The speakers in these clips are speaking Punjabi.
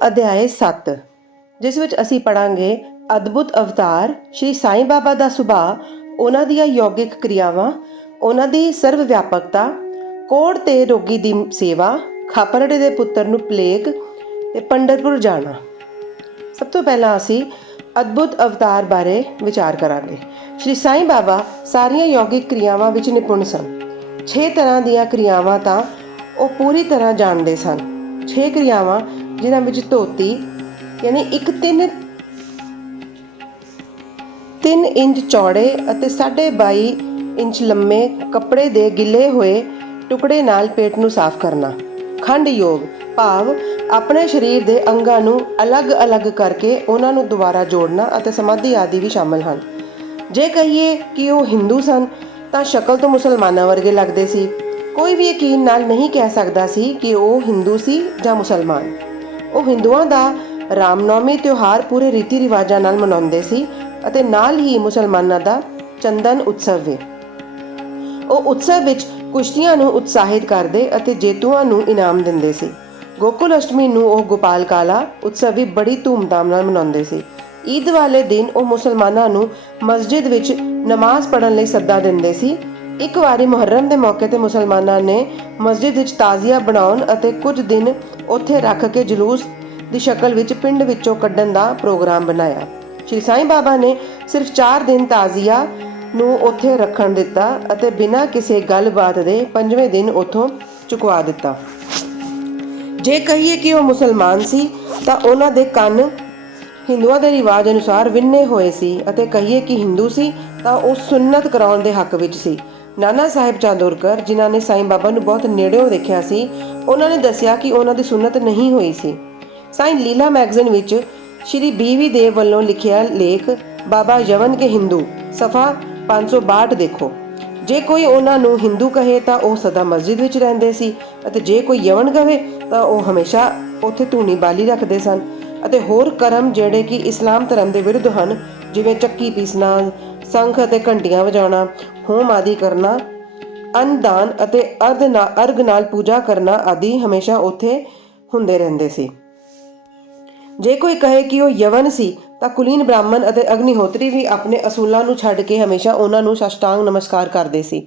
ਅਧਿਆਇ 7, ਜਿਸ ਵਿੱਚ ਅਸੀਂ ਪੜ੍ਹਾਂਗੇ ਅਦਭੁਤ ਅਵਤਾਰ ਸ਼੍ਰੀ ਸਾਈਂ ਬਾਬਾ ਦਾ ਸੁਭਾਅ, ਉਹਨਾਂ ਦੀਆਂ ਯੋਗਿਕ ਕਿਰਿਆਵਾਂ, ਉਹਨਾਂ ਦੀ ਸਰਵ ਵਿਆਪਕਤਾ, ਕੋੜ ਤੇ ਰੋਗੀ ਦੀ ਸੇਵਾ, ਖਾਪਰੜੇ ਦੇ ਪੁੱਤਰ ਨੂੰ ਪਲੇਗ ਤੇ ਪੰਡਰਪੁਰ ਜਾਣਾ। ਸਭ ਤੋਂ ਪਹਿਲਾਂ ਅਸੀਂ ਅਦਭੁਤ ਅਵਤਾਰ ਬਾਰੇ ਵਿਚਾਰ ਕਰਾਂਗੇ। ਸ਼੍ਰੀ ਸਾਈਂ ਬਾਬਾ ਸਾਰੀਆਂ ਯੋਗਿਕ ਕਿਰਿਆਵਾਂ ਵਿੱਚ ਨਿਪੁੰਨ ਸਨ। 6 ਤਰ੍ਹਾਂ ਦੀਆਂ ਕਿਰਿਆਵਾਂ ਤਾਂ ਉਹ ਪੂਰੀ ਤਰ੍ਹਾਂ ਜਾਣਦੇ ਸਨ। 6 ਕਿਰਿਆਵਾਂ ਜਿਨ੍ਹਾਂ ਵਿੱਚ ਧੋਤੀ ਯਾਨੀ ਇੱਕ 3 ਇੰਚ ਚੌੜੇ ਅਤੇ 22.5 ਇੰਚ ਲੰਮੇ ਕੱਪੜੇ ਦੇ ਗਿੱਲੇ ਹੋਏ ਟੁਕੜੇ ਨਾਲ ਪੇਟ ਨੂੰ ਸਾਫ਼ ਕਰਨਾ, ਖੰਡ ਯੋਗ ਭਾਵ ਆਪਣੇ ਸਰੀਰ ਦੇ ਅੰਗਾਂ ਨੂੰ ਅਲੱਗ-ਅਲੱਗ ਕਰਕੇ ਉਹਨਾਂ ਨੂੰ ਦੁਬਾਰਾ ਜੋੜਨਾ ਅਤੇ ਸਮਾਧੀ ਆਦਿ ਵੀ ਸ਼ਾਮਲ ਹਨ। ਜੇ ਕਹੀਏ ਕਿ ਉਹ ਹਿੰਦੂ ਸਨ ਤਾਂ ਸ਼ਕਲ ਤੋਂ ਮੁਸਲਮਾਨਾਂ ਵਰਗੇ ਲੱਗਦੇ ਸੀ। ਕੋਈ ਵੀ ਯਕੀਨ ਨਾਲ ਨਹੀਂ ਕਹਿ ਸਕਦਾ ਸੀ ਕਿ ਉਹ ਹਿੰਦੂ ਸੀ ਜਾਂ ਮੁਸਲਮਾਨ। ਉਹ ਹਿੰਦੂਆਂ ਦਾ ਰਾਮਨੌਮੀ ਤਿਉਹਾਰ ਪੂਰੇ ਰੀਤੀ ਰਿਵਾਜਾਂ ਨਾਲ ਮਨਾਉਂਦੇ ਸੀ ਅਤੇ ਨਾਲ ਹੀ ਮੁਸਲਮਾਨਾਂ ਦਾ ਚੰਦਨ ਉਤਸਵ ਵੀ। ਉਹ ਉਤਸਵ ਵਿੱਚ ਕੁਸ਼ਤੀਆਂ ਨੂੰ ਉਤਸ਼ਾਹਿਤ ਕਰਦੇ ਅਤੇ ਜੇਤੂਆਂ ਨੂੰ ਇਨਾਮ ਦਿੰਦੇ ਸੀ। ਗੋਕੁਲ ਅਸ਼ਟਮੀ ਨੂੰ ਉਹ ਗੋਪਾਲ ਕਾਲਾ ਉਤਸਵ ਵੀ ਬੜੀ ਧੂਮਧਾਮ ਨਾਲ ਮਨਾਉਂਦੇ ਸੀ। ਈਦ ਵਾਲੇ ਦਿਨ ਉਹ ਮੁਸਲਮਾਨਾਂ ਨੂੰ ਮਸਜਿਦ ਵਿੱਚ ਨਮਾਜ਼ ਪੜ੍ਹਨ ਲਈ ਸੱਦਾ ਦਿੰਦੇ ਸੀ। ਇੱਕ ਵਾਰੀ ਮੁਹੱਰਮ ਦੇ ਮੌਕੇ ਤੇ ਮੁਸਲਮਾਨਾਂ ਨੇ ਮਸਜਿਦ ਵਿੱਚ ਤਾਜ਼ੀਆ ਬਣਾਉਣ ਅਤੇ ਕੁਝ ਦਿਨ ਉੱਥੇ ਰੱਖ ਕੇ ਜਲੂਸ ਦੀ ਸ਼ਕਲ ਵਿੱਚ ਪਿੰਡ ਵਿੱਚੋਂ ਕੱਢਣ ਦਾ ਪ੍ਰੋਗਰਾਮ ਬਣਾਇਆ। ਸ਼੍ਰੀ ਸਾਈਂ ਬਾਬਾ ਨੇ ਸਿਰਫ 4 ਦਿਨ ਤਾਜ਼ੀਆ ਨੂੰ ਉੱਥੇ ਰੱਖਣ ਦਿੱਤਾ ਅਤੇ ਬਿਨਾਂ ਕਿਸੇ ਗੱਲਬਾਤ ਦੇ 5ਵੇਂ ਦਿਨ ਉੱਥੋਂ ਚੁਕਵਾ ਦਿੱਤਾ। ਜੇ ਕਹੀਏ ਕਿ ਉਹ ਮੁਸਲਮਾਨ ਸੀ ਤਾਂ ਉਹਨਾਂ ਦੇ ਕੰਨ ਹਿੰਦੂਆਂ ਦੇ ਰਿਵਾਜ ਅਨੁਸਾਰ ਵਿੰਨੇ ਹੋਏ ਸੀ ਅਤੇ ਕਹੀਏ ਕਿ ਹਿੰਦੂ ਸੀ ਤਾਂ ਉਹ ਸੁੰਨਤ ਕਰਾਉਣ ਦੇ ਹੱਕ ਵਿੱਚ ਸੀ। ਨਾਨਾ ਸਾਹਿਬ ਚਾਂਦੋਰਕਰ, ਜਿਨ੍ਹਾਂ ਨੇ ਸਾਈਂ ਬਾਬਾ ਨੂੰ ਬਹੁਤ ਨੇੜਿਓਂ ਦੇਖਿਆ ਸੀ, ਉਹਨਾਂ ਨੇ ਦੱਸਿਆ ਕਿ ਉਹਨਾਂ ਦੀ ਸੁੰਨਤ ਨਹੀਂ ਹੋਈ ਸੀ। ਸਾਈਂ ਲੀਲਾ ਮੈਗਜ਼ੀਨ ਵਿੱਚ ਸ਼੍ਰੀ BV ਦੇਵ ਵੱਲੋਂ ਲਿਖਿਆ ਲੇਖ ਬਾਬਾ ਯਵਨ ਕੇ ਹਿੰਦੂ ਸਫਾ 562 ਦੇਖੋ। ਜੇ ਕੋਈ ਉਹਨਾਂ ਨੂੰ ਹਿੰਦੂ ਕਹੇ ਤਾਂ ਉਹ ਸਦਾ ਮਸਜਿਦ ਵਿੱਚ ਰਹਿੰਦੇ ਸੀ ਅਤੇ ਜੇ ਕੋਈ ਯਵਨ ਕਹੇ ਤਾਂ ਉਹ ਹਮੇਸ਼ਾ ਉੱਥੇ ਧੂਣੀ ਬਾਲੀ ਰੱਖਦੇ ਸਨ ਅਤੇ ਹੋਰ ਕਰਮ ਜਿਹੜੇ ਕਿ ਇਸਲਾਮ ਧਰਮ ਦੇ ਵਿਰੁੱਧ ਹਨ, ਜਿਵੇਂ ਚੱਕੀ ਪੀਸਣਾ, ਸੰਖ ਅਤੇ ਘੰਟੀਆਂ ਵਜਾਉਣਾ, ਹੋਮ ਆਦਿ ਕਰਨਾ, ਅੰਨਦਾਨ ਅਤੇ ਅਰਗ ਨਾਲ ਪੂਜਾ ਕਰਨਾ ਆਦਿ ਹਮੇਸ਼ਾ ਉੱਥੇ ਹੁੰਦੇ ਰਹਿੰਦੇ ਸੀ। ਜੇ ਕੋਈ ਕਹੇ ਕਿ ਉਹ ਯਵਨ ਸੀ ਤਾਂ ਕੁਲੀਨ ਬ੍ਰਾਹਮਣ ਅਤੇ ਅਗਨੀਹੋਤਰੀ ਵੀ ਆਪਣੇ ਅਸੂਲਾਂ ਨੂੰ ਛੱਡ ਕੇ ਹਮੇਸ਼ਾ ਉਹਨਾਂ ਨੂੰ ਸਾਸ਼ਟਾਂਗ ਨਮਸਕਾਰ ਕਰਦੇ ਸੀ।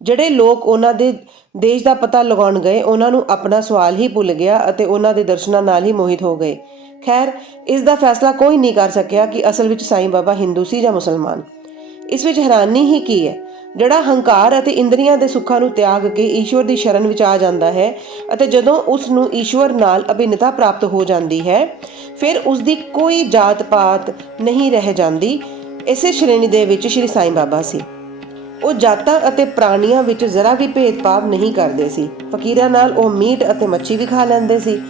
ਜਿਹੜੇ ਲੋਕ ਉਹਨਾਂ ਦੇ ਦੇਸ਼ ਦਾ ਪਤਾ ਲਗਾਉਣ ਗਏ, ਉਹਨਾਂ ਨੂੰ ਆਪਣਾ ਸਵਾਲ ਹੀ ਭੁੱਲ ਗਿਆ ਅਤੇ ਉਹਨਾਂ ਦੇ ਦਰਸ਼ਨਾਂ ਨਾਲ ਹੀ ਮੋਹਿਤ ਹੋ ਗਏ। ਖੈਰ, ਇਸ ਦਾ ਫੈਸਲਾ ਕੋਈ ਨਹੀਂ ਕਰ ਸਕਿਆ ਕਿ ਅਸਲ ਵਿੱਚ ਸਾਈਂ ਬਾਬਾ ਹਿੰਦੂ ਸੀ ਜਾਂ ਮੁਸਲਮਾਨ। ਇਸ ਵਿੱਚ ਹੈਰਾਨੀ ਹੀ ਕੀ ਹੈ। ਜਿਹੜਾ ਹੰਕਾਰ ਅਤੇ ਇੰਦਰੀਆਂ ਦੇ ਸੁੱਖਾਂ ਨੂੰ ਤਿਆਗ ਕੇ ਈਸ਼ਵਰ ਦੀ ਸ਼ਰਨ ਵਿੱਚ ਆ ਜਾਂਦਾ ਹੈ ਅਤੇ ਜਦੋਂ ਉਸ ਨੂੰ ਈਸ਼ਵਰ ਨਾਲ ਅਭਿੰਨਤਾ ਪ੍ਰਾਪਤ ਹੋ ਜਾਂਦੀ ਹੈ, ਫਿਰ ਉਸ ਦੀ ਕੋਈ ਜਾਤ ਪਾਤ ਨਹੀਂ ਰਹਿ ਜਾਂਦੀ। ਇਸੇ ਸ਼੍ਰੇਣੀ ਦੇ ਵਿੱਚ ਸ਼੍ਰੀ ਸਾਈਂ ਬਾਬਾ ਸੀ। ਉਹ ਜਾਤਾਂ ਅਤੇ ਪ੍ਰਾਣੀਆਂ ਵਿੱਚ ਜ਼ਰਾ ਵੀ ਭੇਦਭਾਵ ਨਹੀਂ ਕਰਦੇ ਸੀ। ਫਕੀਰਾਂ ਨਾਲ ਉਹ ਮੀਟ ਅਤੇ ਮੱਛੀ ਵੀ ਖਾ ਲੈਂਦੇ ਸੀ।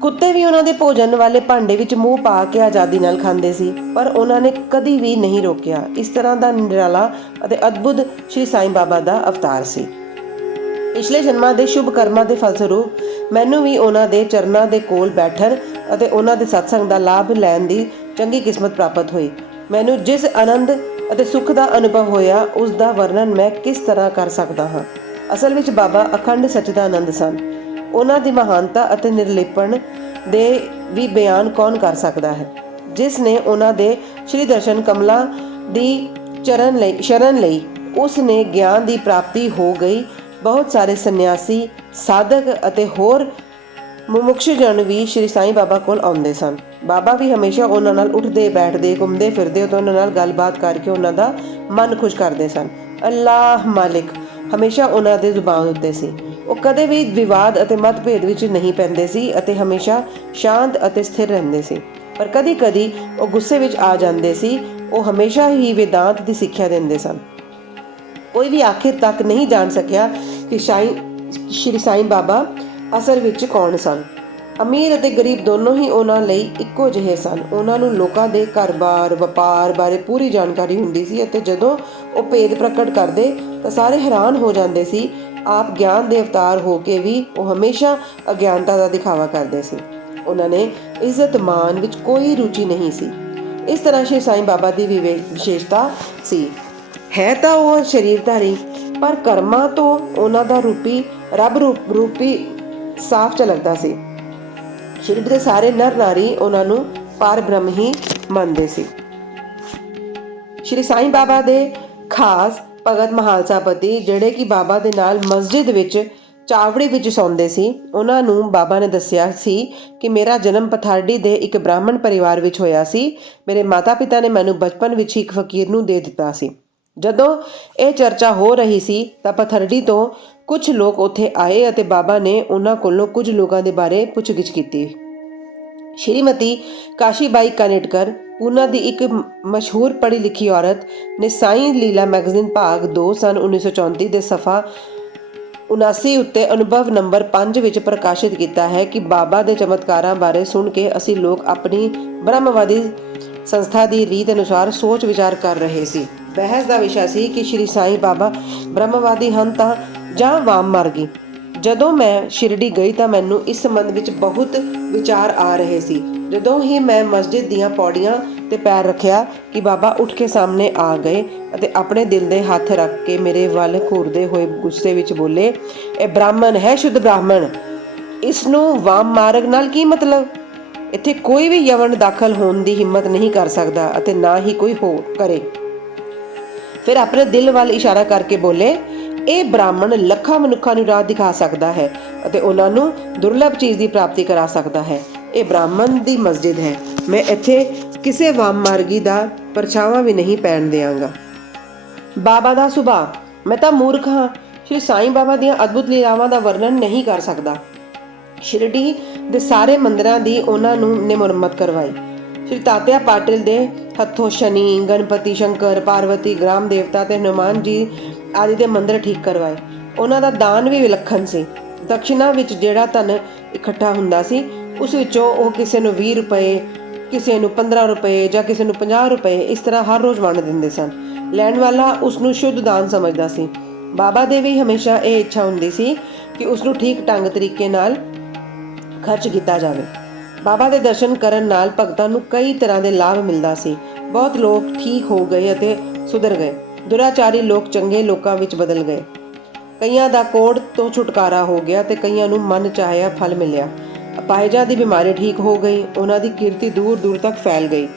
ਕੁੱਤੇ ਵੀ ਉਹਨਾਂ ਦੇ ਭੋਜਨ ਵਾਲੇ ਭਾਂਡੇ ਵਿੱਚ ਮੂੰਹ ਪਾ ਕੇ ਆਜ਼ਾਦੀ ਨਾਲ ਖਾਂਦੇ ਸੀ, ਪਰ ਉਹਨਾਂ ਨੇ ਕਦੀ ਵੀ ਨਹੀਂ ਰੋਕਿਆ। ਇਸ ਤਰ੍ਹਾਂ ਦਾ ਨਿਰਾਲਾ ਅਤੇ ਅਦਭੁਤ ਸ਼੍ਰੀ ਸਾਈਂ ਬਾਬਾ ਦਾ ਅਵਤਾਰ ਸੀ। ਪਿਛਲੇ ਜਨਮਾਂ ਦੇ ਸ਼ੁਭ ਕਰਮਾਂ ਦੇ ਫਲਸਰੂਪ ਮੈਨੂੰ ਵੀ ਉਹਨਾਂ ਦੇ ਚਰਨਾਂ ਦੇ ਕੋਲ ਬੈਠਣ ਅਤੇ ਉਹਨਾਂ ਦੇ ਸਤਸੰਗ ਦਾ ਲਾਭ ਲੈਣ ਦੀ ਚੰਗੀ ਕਿਸਮਤ ਪ੍ਰਾਪਤ ਹੋਈ। ਮੈਨੂੰ ਜਿਸ ਆਨੰਦ ਅਤੇ ਸੁੱਖ ਦਾ ਅਨੁਭਵ ਹੋਇਆ, ਉਸ ਦਾ ਵਰਣਨ ਮੈਂ ਕਿਸ ਤਰ੍ਹਾਂ ਕਰ ਸਕਦਾ ਹਾਂ। ਅਸਲ ਵਿੱਚ ਬਾਬਾ ਅਖੰਡ ਸੱਚਿਦਾਨੰਦ ਸਨ। ਉਹਨਾਂ ਦੀ ਮਹਾਨਤਾ ਅਤੇ ਨਿਰਲੇਪਣ ਦੇ ਵੀ ਬਿਆਨ ਕੌਣ ਕਰ ਸਕਦਾ ਹੈ। ਜਿਸ ਨੇ ਉਹਨਾਂ ਦੇ ਸ਼੍ਰੀ ਦਰਸ਼ਨ ਕਮਲਾਂ ਦੀ ਸ਼ਰਨ ਲਈ ਉਸ ਨੇ ਗਿਆਨ ਦੀ ਪ੍ਰਾਪਤੀ ਹੋ ਗਈ। ਬਹੁਤ ਸਾਰੇ ਸੰਨਿਆਸੀ, ਸਾਧਕ ਅਤੇ ਹੋਰ ਮੁਮੁਕਸ਼ ਜਨ ਵੀ ਸ਼੍ਰੀ ਸਾਈਂ ਬਾਬਾ ਕੋਲ ਆਉਂਦੇ ਸਨ। ਬਾਬਾ ਵੀ ਹਮੇਸ਼ਾ ਉਹਨਾਂ ਨਾਲ ਉੱਠਦੇ ਬੈਠਦੇ, ਘੁੰਮਦੇ ਫਿਰਦੇ ਅਤੇ ਉਹਨਾਂ ਨਾਲ ਗੱਲਬਾਤ ਕਰਕੇ ਉਹਨਾਂ ਦਾ ਮਨ ਖੁਸ਼ ਕਰਦੇ ਸਨ। ਅੱਲਾਹ ਮਾਲਿਕ ਹਮੇਸ਼ਾ ਉਹਨਾਂ ਦੇ ਜ਼ੁਬਾਨ ਉੱਤੇ ਸੀ। ਉਹ ਕਦੇ ਵੀ ਵਿਵਾਦ ਅਤੇ ਮਤਭੇਦ ਵਿੱਚ ਨਹੀਂ ਪੈਂਦੇ ਸੀ ਅਤੇ ਹਮੇਸ਼ਾ ਸ਼ਾਂਤ ਅਤੇ ਸਥਿਰ ਰਹਿੰਦੇ ਸੀ। ਪਰ ਕਦੀ-ਕਦੀ ਉਹ ਗੁੱਸੇ ਵਿੱਚ ਆ ਜਾਂਦੇ ਸੀ। ਉਹ ਹਮੇਸ਼ਾ ਹੀ ਵੇਦਾਂਤ ਦੀ ਸਿੱਖਿਆ ਦਿੰਦੇ ਸਨ। ਕੋਈ ਵੀ ਆਖਿਰ ਤੱਕ ਨਹੀਂ ਜਾਣ ਸਕਿਆ ਕਿ ਸ਼੍ਰੀ ਸਾਈਂ ਬਾਬਾ ਅਸਲ ਵਿੱਚ ਕੌਣ ਸਨ। ਅਮੀਰ ਅਤੇ ਗਰੀਬ ਦੋਨੋਂ ਹੀ ਉਹਨਾਂ ਲਈ ਇੱਕੋ ਜਿਹੇ ਸਨ। ਉਹਨਾਂ ਨੂੰ ਲੋਕਾਂ ਦੇ ਘਰ-ਬਾਰ, ਵਪਾਰ ਬਾਰੇ ਪੂਰੀ ਜਾਣਕਾਰੀ ਹੁੰਦੀ ਸੀ ਅਤੇ ਜਦੋਂ ਉਹ ਭੇਦ ਪ੍ਰਗਟ ਕਰਦੇ ਤਾਂ ਸਾਰੇ ਹੈਰਾਨ ਹੋ ਜਾਂਦੇ ਸੀ। ਆਪ ਗਿਆਨ ਦੇ ਅਵਤਾਰ ਹੋ ਕੇ ਵੀ ਉਹ ਹਮੇਸ਼ਾ ਅਗਿਆਨਤਾ ਦਾ ਦਿਖਾਵਾ ਕਰਦੇ ਸੀ। ਉਹਨਾਂ ਨੇ ਇੱਜ਼ਤ ਮਾਨ ਵਿੱਚ ਕੋਈ ਰੁਚੀ ਨਹੀਂ ਸੀ। ਇਸ ਤਰ੍ਹਾਂ ਸ਼੍ਰੀ ਸਾਈਂ ਬਾਬਾ ਦੀ ਵਿਸ਼ੇਸ਼ਤਾ ਸੀ। ਹੈ ਤਾਂ ਉਹ ਸਰੀਰਧਾਰੀ, ਪਰ ਕਰਮਾਂ ਤੋਂ ਉਹਨਾਂ ਦਾ ਰੱਬ ਰੂਪੀ ਸਾਫ਼ ਝਲਕਦਾ ਸੀ। ਸ਼ਿਰਡੀ ਦੇ ਸਾਰੇ ਨਰ ਨਾਰੀ ਉਹਨਾਂ ਨੂੰ ਪਾਰ ਬ੍ਰਹਮ ਹੀ ਮੰਨਦੇ ਸੀ। ਸ਼੍ਰੀ ਸਾਈਂ ਬਾਬਾ ਦੇ ਖਾਸ ਭਗਤ ਮਹਾਲਸਾ ਪਤੀ, ਜਿਹੜੇ ਕਿ ਬਾਬਾ ਦੇ ਨਾਲ ਮਸਜਿਦ ਵਿੱਚ ਚਾਵੜੀ ਵਿੱਚ ਸੌਂਦੇ ਸੀ, ਉਹਨਾਂ ਨੂੰ ਬਾਬਾ ਨੇ ਦੱਸਿਆ ਸੀ ਕਿ ਮੇਰਾ ਜਨਮ ਪਥਾਰਡੀ ਦੇ ਇੱਕ ਬ੍ਰਾਹਮਣ ਪਰਿਵਾਰ ਵਿੱਚ ਹੋਇਆ ਸੀ। ਮੇਰੇ ਮਾਤਾ ਪਿਤਾ ਨੇ ਮੈਨੂੰ ਬਚਪਨ ਵਿੱਚ ਹੀ ਇੱਕ ਫਕੀਰ ਨੂੰ ਦੇ ਦਿੱਤਾ ਸੀ। ਜਦੋਂ ਇਹ ਚਰਚਾ ਹੋ ਰਹੀ ਸੀ ਤਾਂ ਪਥਰਡੀ ਤੋਂ ਕੁਝ ਲੋਕ ਉੱਥੇ ਆਏ ਅਤੇ ਬਾਬਾ ਨੇ ਉਹਨਾਂ ਕੋਲੋਂ ਕੁਝ ਲੋਕਾਂ ਦੇ ਬਾਰੇ ਪੁੱਛਗਿੱਛ ਕੀਤੀ। ਸ਼੍ਰੀਮਤੀ ਕਾਸ਼ੀਬਾਈ ਕਾਨੇਟਕਰ, ਪੂਨਾ ਦੀ ਇੱਕ ਮਸ਼ਹੂਰ ਪੜ੍ਹੀ ਲਿਖੀ ਔਰਤ, ਨੇ ਸਾਈਂ ਲੀਲਾ ਮੈਗਜ਼ੀਨ ਭਾਗ 2 ਸਨ 1934 ਦੇ ਸਫਾ 79 ਉੱਤੇ ਅਨੁਭਵ ਨੰਬਰ 5 ਵਿੱਚ ਪ੍ਰਕਾਸ਼ਿਤ ਕੀਤਾ ਹੈ ਕਿ ਬਾਬਾ ਦੇ ਚਮਤਕਾਰਾਂ ਬਾਰੇ ਸੁਣ ਕੇ ਅਸੀਂ ਲੋਕ ਆਪਣੀ ਬ੍ਰਹਮਵਾਦੀ ਸੰਸਥਾ ਦੀ ਰੀਤ ਅਨੁਸਾਰ ਸੋਚ ਵਿਚਾਰ ਕਰ ਰਹੇ ਸੀ। ਬਹਿਸ ਦਾ ਵਿਸ਼ਾ ਸੀ ਕਿ ਸ਼੍ਰੀ ਸਾਈਂ ਬਾਬਾ ਬ੍ਰਹਮਵਾਦੀ ਹਨ ਤਾਂ ਜਾਂ ਵਾਮ ਮਾਰਗੀ। ਜਦੋਂ ਮੈਂ ਸ਼ਿਰਡੀ ਗਈ ਤਾਂ ਮੈਨੂੰ ਇਸ ਸੰਬੰਧ ਵਿੱਚ ਬਹੁਤ ਵਿਚਾਰ ਆ ਰਹੇ ਸੀ। ਜਦੋਂ ਹੀ ਮੈਂ ਮਸਜਿਦ ਦੀਆਂ ਪੌੜੀਆਂ ਤੇ ਪੈਰ ਰੱਖਿਆ ਕਿ ਬਾਬਾ ਉੱਠ ਕੇ ਸਾਹਮਣੇ ਆ ਗਏ ਅਤੇ ਆਪਣੇ ਦਿਲ ਦੇ ਹੱਥ ਰੱਖ ਕੇ ਮੇਰੇ ਵੱਲ ਘੂਰਦੇ ਹੋਏ ਗੁੱਸੇ ਵਿੱਚ ਬੋਲੇ, ਇਹ ਬ੍ਰਾਹਮਣ ਹੈ, ਸ਼ੁੱਧ ਬ੍ਰਾਹਮਣ, ਇਸ ਨੂੰ ਵਾਮ ਮਾਰਗ ਨਾਲ ਕੀ ਮਤਲਬ? ਇੱਥੇ ਕੋਈ ਵੀ ਯਵਨ ਦਾਖਲ ਹੋਣ ਦੀ ਹਿੰਮਤ ਨਹੀਂ ਕਰ ਸਕਦਾ ਅਤੇ ਨਾ ਹੀ ਕੋਈ ਹੋ ਕਰੇ। ਫਿਰ ਆਪਣੇ ਦਿਲ ਵੱਲ ਇਸ਼ਾਰਾ ਕਰਕੇ ਬੋਲੇ, ਇਹ ਬ੍ਰਾਹਮਣ ਲੱਖਾਂ ਮਨੁੱਖਾਂ ਨੂੰ ਰਾਹ ਦਿਖਾ ਸਕਦਾ ਹੈ ਅਤੇ ਉਹਨਾਂ ਨੂੰ ਦੁਰਲੱਭ ਚੀਜ਼ ਦੀ ਪ੍ਰਾਪਤੀ ਕਰਾ ਸਕਦਾ ਹੈ। ਇਹ ਬ੍ਰਾਹਮਣ ਦੀ ਮਸਜਿਦ ਹੈ। ਮੈਂ ਇੱਥੇ ਕਿਸੇ ਵਾਮ ਮਾਰਗੀ ਦਾ ਪਰਛਾਵਾਂ ਵੀ ਨਹੀਂ ਪੈਣ ਦਿਆਂਗਾ। ਬਾਬਾ ਦਾ ਸੁਭਾਅ। ਮੈਂ ਤਾਂ ਮੂਰਖ ਹਾਂ। ਸ਼੍ਰੀ ਸਾਈਂ ਬਾਬਾ ਦੀਆਂ ਅਦਭੁਤ ਲੀਲਾਵਾਂ ਦਾ ਵਰਣਨ ਨਹੀਂ ਕਰ ਸਕਦਾ। ਸ਼ਿਰਡੀ ਦੇ ਸਾਰੇ ਮੰਦਿਰਾਂ ਦੀ ਉਹਨਾਂ ਨੇ ਮੁਰੰਮਤ ਕਰਵਾਈ। ਸ਼੍ਰੀ ਤਾਤਿਆ ਪਾਟਿਲ ਦੇ ਹੱਥੋਂ ਸ਼ਨੀ, ਗਣਪਤੀ, ਸ਼ੰਕਰ, ਪਾਰਵਤੀ, ਗ੍ਰਾਮ ਦੇਵਤਾ ਤੇ ਹਨੂਮਾਨ ਜੀ ਆਦਿ ਦੇ ਮੰਦਿਰ ਠੀਕ ਕਰਵਾਏ। ਉਹਨਾਂ ਦਾ ਦਾਨ ਵੀ ਵਿਲੱਖਣ ਸੀ। ਦਕਸ਼ਿਨਾ ਵਿੱਚ ਜਿਹੜਾ ਧਨ ਇਕੱਠਾ ਹੁੰਦਾ ਸੀ, ਉਸ ਵਿੱਚੋਂ ਉਹ ਕਿਸੇ ਨੂੰ 20 ਰੁਪਏ, ਕਿਸੇ ਨੂੰ 15 ਰੁਪਏ ਜਾਂ ਕਿਸੇ ਨੂੰ 50 ਰੁਪਏ ਇਸ ਤਰ੍ਹਾਂ ਹਰ ਰੋਜ਼ ਵੰਡ ਦਿੰਦੇ ਸਨ। ਲੈਣ ਵਾਲਾ ਉਸ ਨੂੰ ਸ਼ੁੱਧ ਦਾਨ ਸਮਝਦਾ ਸੀ। ਬਾਬਾ ਦੇ ਵੀ ਹਮੇਸ਼ਾ ਇਹ ਇੱਛਾ ਹੁੰਦੀ ਸੀ ਕਿ ਉਸ ਨੂੰ ਠੀਕ ਢੰਗ ਤਰੀਕੇ ਨਾਲ ਖਰਚ ਕੀਤਾ ਜਾਵੇ। ਬਾਬਾ ਦੇ ਦਰਸ਼ਨ ਕਰਨ ਨਾਲ ਭਗਤਾਂ ਨੂੰ ਕਈ ਤਰ੍ਹਾਂ ਦੇ ਲਾਭ ਮਿਲਦਾ ਸੀ। ਬਹੁਤ ਲੋਕ ਠੀਕ ਹੋ ਗਏ ਅਤੇ ਸੁਧਰ ਗਏ। ਦੁਰਾਚਾਰੀ ਲੋਕ ਚੰਗੇ ਲੋਕਾਂ ਵਿੱਚ ਬਦਲ ਗਏ। ਕਈਆਂ ਦਾ ਕੋੜ ਤੋਂ ਛੁਟਕਾਰਾ ਹੋ ਗਿਆ ਤੇ ਕਈਆਂ ਨੂੰ ਮਨ ਚਾਹਿਆ ਫਲ ਮਿਲਿਆ। ਅਪਾਹਿਜਾਂ ਦੀ ਬਿਮਾਰੀ ਠੀਕ ਹੋ ਗਈ। ਉਹਨਾਂ ਦੀ ਕੀਰਤੀ ਦੂਰ ਦੂਰ ਤੱਕ ਫੈਲ ਗਈ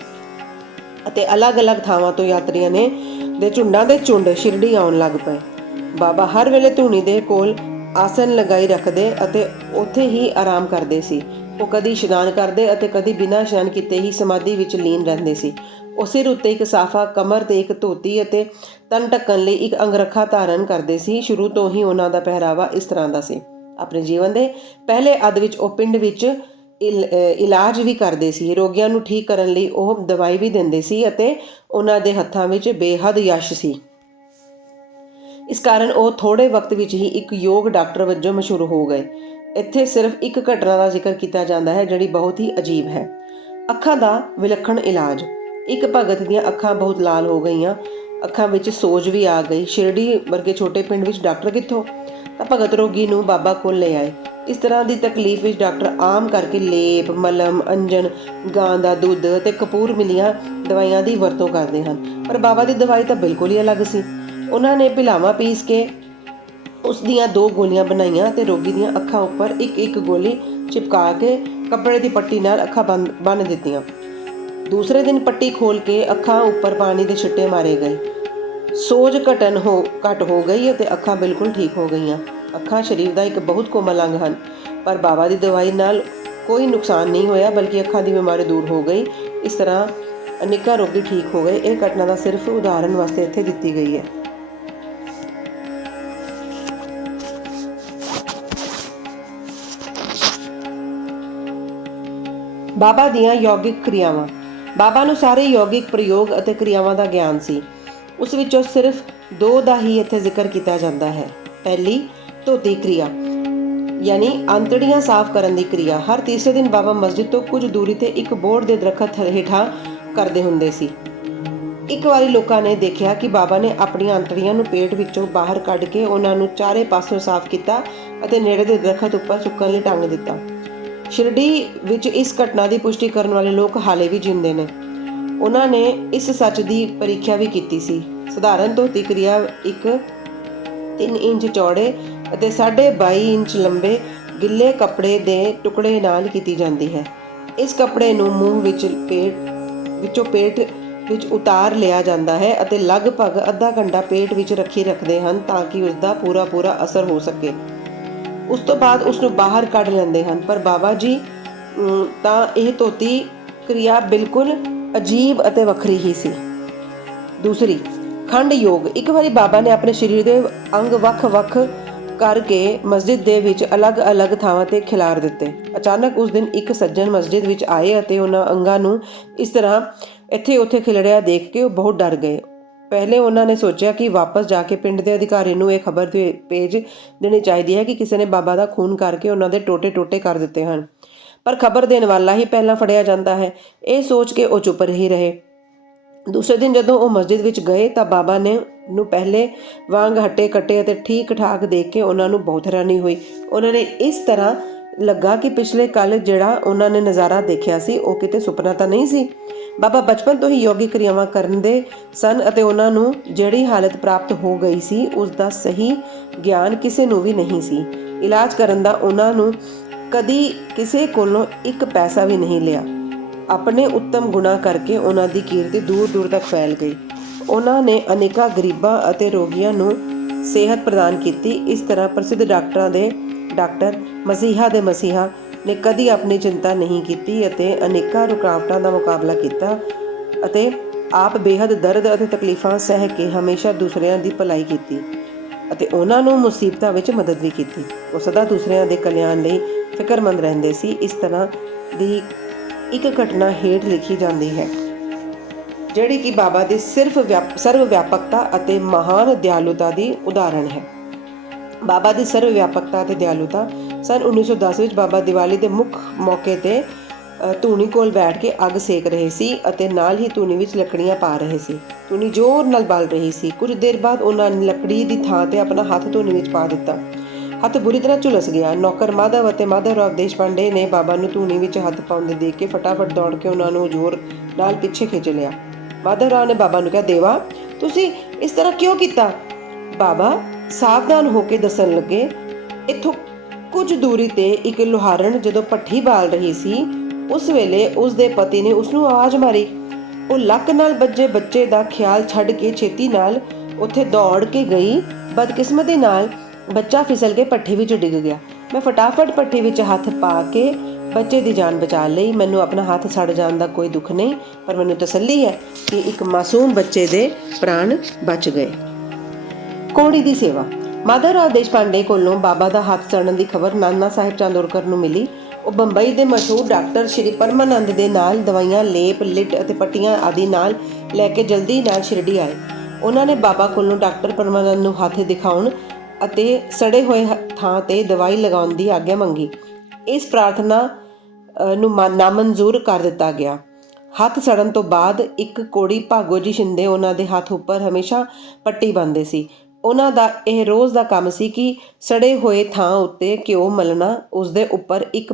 ਅਤੇ ਅਲੱਗ-ਅਲੱਗ ਥਾਵਾਂ ਤੋਂ ਯਾਤਰੀਆਂ ਦੇ ਝੁੰਡਾਂ ਦੇ ਝੁੰਡ ਸ਼ਿਰਡੀ ਆਉਣ ਲੱਗ ਪਏ। ਬਾਬਾ ਹਰ ਵੇਲੇ ਧੂਣੀ ਦੇ ਕੋਲ ਆਸਨ ਲਗਾਈ ਰੱਖਦੇ ਅਤੇ ਉੱਥੇ ਹੀ ਆਰਾਮ ਕਰਦੇ ਸੀ। ਉਹ ਕਦੀ ਇਸ਼ਨਾਨ ਕਰਦੇ ਅਤੇ ਕਦੀ ਬਿਨਾਂ ਇਸ਼ਨਾਨ ਕੀਤੇ ਹੀ ਸਮਾਧੀ ਵਿੱਚ ਲੀਨ ਰਹਿੰਦੇ ਸੀ। ਉਹ ਸਿਰ ਉੱਤੇ ਇੱਕ ਸਾਫਾ, ਕਮਰ ਤੇ ਇੱਕ ਧੋਤੀ ਅਤੇ ਤਨ ਢੱਕਣ ਲਈ ਇੱਕ ਅੰਗਰਖਾ ਧਾਰਨ ਕਰਦੇ ਸੀ। ਸ਼ੁਰੂ ਤੋਂ ਹੀ ਉਹਨਾਂ ਦਾ ਪਹਿਰਾਵਾ ਇਸ ਤਰ੍ਹਾਂ ਦਾ ਸੀ। ਆਪਣੇ ਜੀਵਨ ਦੇ ਪਹਿਲੇ ਅੱਧ ਵਿੱਚ ਉਹ ਪਿੰਡ ਵਿੱਚ ਇਲਾਜ ਵੀ ਕਰਦੇ ਸੀ। ਰੋਗੀਆਂ ਨੂੰ ਠੀਕ ਕਰਨ ਲਈ ਉਹ ਦਵਾਈ ਵੀ ਦਿੰਦੇ ਸੀ ਅਤੇ ਉਹਨਾਂ ਦੇ ਹੱਥਾਂ ਵਿੱਚ ਬੇਹੱਦ ਯਸ਼ ਸੀ। ਇਸ ਕਾਰਨ ਉਹ ਥੋੜ੍ਹੇ ਵਕਤ ਵਿੱਚ ਹੀ ਇੱਕ ਯੋਗ ਡਾਕਟਰ ਵਜੋਂ ਮਸ਼ਹੂਰ ਹੋ ਗਏ। ਇੱਥੇ ਸਿਰਫ ਇੱਕ ਘਟਨਾ ਦਾ ਜ਼ਿਕਰ ਕੀਤਾ ਜਾਂਦਾ ਹੈ ਜਿਹੜੀ ਬਹੁਤ ਹੀ ਅਜੀਬ ਹੈ। ਅੱਖਾਂ ਦਾ ਵਿਲੱਖਣ ਇਲਾਜ। ਇੱਕ ਭਗਤ ਦੀਆਂ ਅੱਖਾਂ ਬਹੁਤ ਲਾਲ ਹੋ ਗਈਆਂ। ਅੱਖਾਂ ਵਿੱਚ ਸੋਜ ਵੀ ਆ ਗਈ। ਸ਼ਿਰਡੀ ਵਰਗੇ ਛੋਟੇ ਪਿੰਡ ਵਿੱਚ ਡਾਕਟਰ ਕਿੱਥੋਂ? ਤਾਂ ਭਗਤ ਰੋਗੀ ਨੂੰ ਬਾਬਾ ਕੋਲ ਲੈ ਆਏ। ਇਸ ਤਰ੍ਹਾਂ ਦੀ ਤਕਲੀਫ ਵਿੱਚ ਡਾਕਟਰ ਆਮ ਕਰਕੇ ਲੇਪ, ਮਲਮ, ਅੰਜਨ, ਗਾਂ ਦਾ ਦੁੱਧ ਅਤੇ ਕਪੂਰ ਮਿਲੀਆਂ ਦਵਾਈਆਂ ਦੀ ਵਰਤੋਂ ਕਰਦੇ ਹਨ। ਪਰ ਬਾਬਾ ਦੀ ਦਵਾਈ ਤਾਂ ਬਿਲਕੁਲ ਹੀ ਅਲੱਗ ਸੀ। ਉਹਨਾਂ ਨੇ ਪਿਲਾਵਾਂ ਪੀਸ ਕੇ ਉਸ ਦੀਆਂ 2 ਗੋਲੀਆਂ ਬਣਾਈਆਂ ਤੇ ਰੋਗੀ ਦੀਆਂ ਅੱਖਾਂ ਉੱਪਰ ਇੱਕ ਗੋਲੀ ਚਿਪਕਾ ਕੇ ਕੱਪੜੇ ਦੀ ਪੱਟੀ ਨਾਲ ਅੱਖਾਂ ਬੰਨ੍ਹ ਦਿੱਤੀਆਂ। ਦੂਸਰੇ ਦਿਨ ਪੱਟੀ ਖੋਲ ਕੇ ਅੱਖਾਂ ਉੱਪਰ ਪਾਣੀ ਦੇ ਛਿੱਟੇ ਮਾਰੇ ਗਏ। ਸੋਜ ਘੱਟ ਹੋ ਗਈ ਅਤੇ ਅੱਖਾਂ ਬਿਲਕੁਲ ਠੀਕ ਹੋ ਗਈਆਂ। ਅੱਖਾਂ ਸਰੀਰ ਦਾ ਇੱਕ ਬਹੁਤ ਕੋਮਲ ਅੰਗ ਹਨ, ਪਰ ਬਾਬਾ ਦੀ ਦਵਾਈ ਨਾਲ ਕੋਈ ਨੁਕਸਾਨ ਨਹੀਂ ਹੋਇਆ, ਬਲਕਿ ਅੱਖਾਂ ਦੀ ਬਿਮਾਰੀ ਦੂਰ ਹੋ ਗਈ। ਇਸ ਤਰ੍ਹਾਂ ਅਨੇਕਾਂ ਰੋਗੀ ਠੀਕ ਹੋ ਗਏ। ਇਹ ਘਟਨਾ ਦਾ ਸਿਰਫ ਉਦਾਹਰਨ ਵਾਸਤੇ ਇੱਥੇ ਦਿੱਤੀ ਗਈ ਹੈ। ਬਾਬਾ ਦੀਆਂ ਯੋਗਿਕ ਕਿਰਿਆਵਾਂ। ਬਾਬਾ ਨੂੰ ਸਾਰੇ ਯੋਗਿਕ ਪ੍ਰਯੋਗ ਅਤੇ ਕਿਰਿਆਵਾਂ ਦਾ ਗਿਆਨ ਸੀ। ਉਸ ਵਿੱਚੋਂ ਸਿਰਫ 2 ਦਾ ਹੀ ਇੱਥੇ ਜ਼ਿਕਰ ਕੀਤਾ ਜਾਂਦਾ ਹੈ। ਪਹਿਲੀ, ਧੋਤੀ ਕਿਰਿਆ, ਯਾਨੀ ਅੰਤੜੀਆਂ ਸਾਫ਼ ਕਰਨ ਦੀ ਕਿਰਿਆ। ਹਰ ਤੀਸਰੇ ਦਿਨ ਬਾਬਾ ਮਸਜਿਦ ਤੋਂ ਕੁਝ ਦੂਰੀ ਤੇ ਇੱਕ ਬੋਹੜ ਦੇ ਦਰਖਤ ਹੇਠਾਂ ਕਰਦੇ ਹੁੰਦੇ ਸੀ। ਇੱਕ ਵਾਰੀ ਲੋਕਾਂ ਨੇ ਦੇਖਿਆ ਕਿ ਬਾਬਾ ਨੇ ਆਪਣੀਆਂ ਅੰਤੜੀਆਂ ਨੂੰ ਪੇਟ ਵਿੱਚੋਂ ਬਾਹਰ ਕੱਢ ਕੇ ਉਹਨਾਂ ਨੂੰ ਚਾਰੇ ਪਾਸਿਓਂ ਸਾਫ਼ ਕੀਤਾ ਅਤੇ ਨੇੜੇ ਦੇ ਦਰਖਤ ਉੱਪਰ ਸੁੱਕਣ ਲਈ ਟੰਗ ਦਿੱਤਾ। ਸ਼ਿਰਡੀ ਵਿੱਚ ਇਸ ਘਟਨਾ ਦੀ ਪੁਸ਼ਟੀ ਕਰਨ ਵਾਲੇ ਲੋਕ ਹਾਲੇ ਵੀ ਜਿਉਂਦੇ ਨੇ। ਉਹਨਾਂ ਨੇ ਇਸ ਸੱਚ ਦੀ ਪ੍ਰੀਖਿਆ ਵੀ ਕੀਤੀ ਸੀ। ਸਧਾਰਨ ਧੋਤੀ ਕਿਰਿਆ ਇੱਕ 3 ਇੰਚ ਚੌੜੇ ਅਤੇ 22.5 ਇੰਚ ਲੰਬੇ ਗਿੱਲੇ ਕੱਪੜੇ ਦੇ ਟੁਕੜੇ ਨਾਲ ਕੀਤੀ ਜਾਂਦੀ ਹੈ। ਇਸ ਕੱਪੜੇ ਨੂੰ ਮੂੰਹ ਵਿੱਚੋਂ ਪੇਟ ਵਿੱਚ ਉਤਾਰ ਲਿਆ ਜਾਂਦਾ ਹੈ ਅਤੇ ਲਗਭਗ ਅੱਧਾ ਘੰਟਾ ਪੇਟ ਵਿੱਚ ਰੱਖਦੇ ਹਨ ਤਾਂ ਕਿ ਉਸ ਦਾ ਪੂਰਾ ਅਸਰ ਹੋ ਸਕੇ। ਉਸ ਤੋਂ ਬਾਅਦ ਉਸ ਨੂੰ ਬਾਹਰ ਕੱਢ ਲੈਂਦੇ ਹਨ। ਪਰ ਬਾਬਾ ਜੀ ਤਾਂ ਇਹ ਧੋਤੀ ਕਿਰਿਆ ਬਿਲਕੁਲ ਅਜੀਬ ਅਤੇ ਵੱਖਰੀ ਹੀ ਸੀ। ਦੂਸਰੀ, ਖੰਡ ਯੋਗ। ਇੱਕ ਵਾਰੀ ਬਾਬਾ ਨੇ ਆਪਣੇ ਸਰੀਰ ਦੇ ਅੰਗ ਵੱਖ-ਵੱਖ ਕਰਕੇ ਮਸਜਿਦ ਦੇ ਵਿੱਚ ਅਲੱਗ-ਅਲੱਗ ਥਾਵਾਂ ਤੇ ਖਿਲਾਰ ਦਿੱਤੇ। ਅਚਾਨਕ ਉਸ ਦਿਨ ਇੱਕ ਸੱਜਣ ਮਸਜਿਦ ਵਿੱਚ ਆਏ ਅਤੇ ਉਹਨਾਂ ਅੰਗਾਂ ਨੂੰ ਇਸ ਤਰ੍ਹਾਂ ਇੱਥੇ ਉੱਥੇ ਖਿਲਰਿਆ ਦੇਖ ਕੇ ਉਹ ਬਹੁਤ ਡਰ ਗਏ। ਪਹਿਲੇ ਉਹਨਾਂ ਨੇ ਸੋਚਿਆ ਕਿ ਵਾਪਸ ਜਾ ਕੇ ਪਿੰਡ ਦੇ ਅਧਿਕਾਰੀ ਨੂੰ ਇਹ ਖਬਰ ਭੇਜ ਦੇਣੀ ਚਾਹੀਦੀ ਹੈ ਕਿ ਕਿਸੇ ਨੇ ਬਾਬਾ ਦਾ ਖੂਨ ਕਰਕੇ ਉਹਨਾਂ ਦੇ ਟੋਟੇ ਕਰ ਦਿੱਤੇ ਹਨ। ਪਰ ਖਬਰ ਦੇਣ ਵਾਲਾ ਹੀ ਪਹਿਲਾਂ ਫੜਿਆ ਜਾਂਦਾ ਹੈ। ਇਹ ਸੋਚ ਕੇ ਉਹ ਚੁੱਪ ਹੀ ਰਹੇ। ਦੂਸਰੇ ਦਿਨ ਜਦੋਂ ਉਹ ਮਸਜਿਦ ਵਿੱਚ ਗਏ ਤਾਂ ਬਾਬਾ ਨੂੰ ਪਹਿਲੇ ਵਾਂਗ ਹੱਟੇ ਕੱਟੇ ਅਤੇ ਠੀਕ ਠਾਕ ਦੇਖ ਕੇ ਉਹਨਾਂ ਨੂੰ ਬਹੁਤ ਹੈਰਾਨੀ ਹੋਈ। ਉਹਨਾਂ ਨੇ ਇਸ ਤਰ੍ਹਾਂ ਲੱਗਾ ਕਿ ਪਿਛਲੇ ਕੱਲ ਜਿਹੜਾ ਉਹਨਾਂ ਨੇ ਨਜ਼ਾਰਾ ਦੇਖਿਆ ਸੀ ਉਹ ਕਿਤੇ ਸੁਪਨਾ ਤਾਂ ਨਹੀਂ ਸੀ। ਬਾਬਾ ਬਚਪਨ ਤੋਂ ਹੀ ਯੋਗੀ ਕਿਰਿਆਵਾਂ ਕਰਦੇ ਸਨ ਅਤੇ ਉਹਨਾਂ ਨੂੰ ਜਿਹੜੀ ਹਾਲਤ ਪ੍ਰਾਪਤ ਹੋ ਗਈ ਸੀ ਉਸ ਦਾ ਸਹੀ ਗਿਆਨ ਕਿਸੇ ਨੂੰ ਵੀ ਨਹੀਂ ਸੀ। ਇਲਾਜ ਕਰਨ ਦਾ ਉਹਨਾਂ ਨੂੰ ਕਦੀ ਕਿਸੇ ਕੋਲੋਂ ਇੱਕ ਪੈਸਾ ਵੀ ਨਹੀਂ ਲਿਆ। ਆਪਣੇ ਉੱਤਮ ਗੁਣਾਂ ਕਰਕੇ ਉਹਨਾਂ ਦੀ ਕੀਰਤੀ ਦੂਰ ਤੱਕ ਫੈਲ ਗਈ। ਉਹਨਾਂ ਨੇ ਅਨੇਕਾਂ ਗਰੀਬਾਂ ਅਤੇ ਰੋਗੀਆਂ ਨੂੰ ਸਿਹਤ ਪ੍ਰਦਾਨ ਕੀਤੀ। ਇਸ ਤਰ੍ਹਾਂ ਪ੍ਰਸਿੱਧ ਡਾਕਟਰ ਮਸੀਹਾ ਦੇ ਮਸੀਹਾ ਨੇ ਕਦੀ ਆਪਣੀ ਚਿੰਤਾ ਨਹੀਂ ਕੀਤੀ ਅਤੇ ਅਨੇਕਾਂ ਰੁਕਾਵਟਾਂ ਦਾ ਮੁਕਾਬਲਾ ਕੀਤਾ ਅਤੇ ਆਪ ਬੇਹੱਦ ਦਰਦ ਅਤੇ ਤਕਲੀਫਾਂ ਸਹਿ ਕੇ ਹਮੇਸ਼ਾ ਦੂਸਰਿਆਂ ਦੀ ਭਲਾਈ ਕੀਤੀ ਅਤੇ ਉਹਨਾਂ ਨੂੰ ਮੁਸੀਬਤਾਂ ਵਿੱਚ ਮਦਦ ਵੀ ਕੀਤੀ। ਉਹ ਸਦਾ ਦੂਸਰਿਆਂ ਦੇ ਕਲਿਆਣ ਲਈ ਫਿਕਰਮੰਦ ਰਹਿੰਦੇ ਸੀ। ਇਸ ਤਰ੍ਹਾਂ ਦੀ ਇੱਕ ਘਟਨਾ ਹੇਠ ਲਿਖੀ ਜਾਂਦੀ ਹੈ ਜਿਹੜੀ ਕਿ ਬਾਬਾ ਦੀ ਸਰਵ ਵਿਆਪਕਤਾ ਅਤੇ ਮਹਾਨ ਦਿਆਲੁਤਾ ਦੀ ਉਦਾਹਰਣ ਹੈ। ਬਾਬਾ ਦੀ ਸਰਵ ਵਿਆਪਕਤਾ ਅਤੇ ਦਿਆਲੁਤਾ। ਸੰਨ 1910 ਵਿੱਚ ਬਾਬਾ ਦੀਵਾਲੀ ਦੇ ਮੁੱਖ ਮੌਕੇ ਤੇ ਧੂਣੀ ਕੋਲ ਬੈਠ ਕੇ ਅੱਗ ਸੇਕ ਰਹੇ ਸੀ ਅਤੇ ਨਾਲ ਹੀ ਧੂਣੀ ਵਿੱਚ ਲੱਕੜੀਆਂ ਪਾ ਰਹੇ ਸੀ। ਧੂਣੀ ਜ਼ੋਰ ਨਾਲ ਬਲ ਰਹੀ ਸੀ। ਕੁਝ ਦੇਰ ਬਾਅਦ ਉਹਨਾਂ ਨੇ ਲੱਕੜੀ ਦੀ ਥਾਂ ਤੇ ਆਪਣਾ ਹੱਥ ਧੂਣੀ ਵਿੱਚ ਪਾ ਦਿੱਤਾ। ਹੱਥ ਬੁਰੀ ਤਰ੍ਹਾਂ ਝੁਲਸ ਗਿਆ। ਨੌਕਰ ਮਾਧਵ ਅਤੇ ਮਾਧਵਰਾਵ ਦੇਸ਼ਪਾਂਡੇ ਨੇ ਬਾਬਾ ਨੂੰ ਧੂਣੀ ਵਿੱਚ ਹੱਥ ਪਾਉਂਦੇ ਦੇਖ ਕੇ ਫਟਾਫਟ ਦੌੜ ਕੇ ਉਹਨਾਂ ਨੂੰ ਜ਼ੋਰ ਨਾਲ ਪਿੱਛੇ ਖਿੱਚ ਲਿਆ। ਮਾਧਵਰਾਵ ਨੇ ਬਾਬਾ ਨੂੰ ਕਿਹਾ, ਦੇਵਾ ਤੁਸੀਂ ਇਸ ਤਰ੍ਹਾਂ ਕਿਉਂ ਕੀਤਾ? ਬਾਬਾ ਸਾਵਧਾਨ ਹੋ ਕੇ ਦੱਸਣ ਲੱਗੇ, ਇੱਥੋਂ ਕੁਝ ਦੂਰੀ ਤੇ ਇੱਕ ਲੁਹਾਰਨ ਜਦੋਂ ਭੱਠੀ ਬਾਲ ਰਹੀ ਸੀ ਉਸ ਵੇਲੇ ਉਸ ਦੇ ਪਤੀ ਨੇ ਉਸ ਨੂੰ ਆਵਾਜ਼ ਮਾਰੀ। ਉਹ ਲੱਕ ਨਾਲ ਵੱਜੇ ਬੱਚੇ ਦਾ ਖਿਆਲ ਛੱਡ ਕੇ ਛੇਤੀ ਨਾਲ ਉੱਥੇ ਦੌੜ ਕੇ ਗਈ। ਬਦਕਿਸਮਤੀ ਨਾਲ ਬੱਚਾ ਫਿਸਲ ਕੇ ਭੱਠੀ ਵਿੱਚ ਡਿੱਗ ਗਿਆ। ਮੈਂ ਫਟਾਫਟ ਭੱਠੀ ਵਿੱਚ ਹੱਥ ਪਾ ਕੇ ਬੱਚੇ ਦੀ ਜਾਨ ਬਚਾ ਲਈ। ਮੈਨੂੰ ਆਪਣਾ ਹੱਥ ਸੜ ਜਾਣ ਦਾ ਕੋਈ ਦੁੱਖ ਨਹੀਂ, ਪਰ ਮੈਨੂੰ ਤਸੱਲੀ ਹੈ ਕਿ ਇੱਕ ਮਾਸੂਮ ਬੱਚੇ ਦੇ ਪ੍ਰਾਣ ਬਚ ਗਏ। ਕੋਹੜੀ ਦੀ ਸੇਵਾ। ਮਾਧਵਰਾਵ ਦੇਸ਼ਪਾਂਡੇ ਕੋਲੋਂ ਬਾਬਾ ਦਾ ਹੱਥ ਸੜਨ ਦੀ ਖਬਰ ਨਾਨਾ ਸਾਹਿਬ ਚਾਂਦੋਰਕਰ ਨੂੰ ਮਿਲੀ। ਉਹ ਬੰਬਈ ਦੇ ਮਸ਼ਹੂਰ ਡਾਕਟਰ ਸ਼੍ਰੀ ਪਰਮਾਨੰਦ ਦੇ ਨਾਲ ਦਵਾਈਆਂ, ਲੇਪ, ਲਿਟ ਅਤੇ ਪੱਟੀਆਂ ਆਦਿ ਨਾਲ ਲੈ ਕੇ ਜਲਦੀ ਨਾਲ ਸ਼ਿਰਡੀ ਆਏ। ਉਹਨਾਂ ਨੇ ਬਾਬਾ ਕੋਲੋਂ ਡਾਕਟਰ ਪਰਮਾਨੰਦ ਨੂੰ ਹੱਥ ਦਿਖਾਉਣ ਅਤੇ ਸੜੇ ਹੋਏ ਥਾਂ ਤੇ ਦਵਾਈ ਲਗਾਉਣ ਦੀ ਆਗਿਆ ਮੰਗੀ। ਇਸ ਪ੍ਰਾਰਥਨਾ ਨੂੰ ਨਾਮਨਜ਼ੂਰ ਕਰ ਦਿੱਤਾ ਗਿਆ। ਹੱਥ ਸੜਨ ਤੋਂ ਬਾਅਦ ਇੱਕ ਕੋੜੀ ਭਾਗੋ ਜੀ ਸ਼ਿੰਦੇ ਉਹਨਾਂ ਦੇ ਹੱਥ ਉੱਪਰ ਹਮੇਸ਼ਾ ਪੱਟੀ ਬੰਨ੍ਹਦੇ ਸੀ। ਉਹਨਾਂ ਦਾ ਇਹ ਰੋਜ਼ ਦਾ ਕੰਮ ਸੀ ਕਿ ਸੜੇ ਹੋਏ ਥਾਂ ਉੱਤੇ ਘਿਓ ਮਲਣਾ, ਉਸਦੇ ਉੱਪਰ ਇੱਕ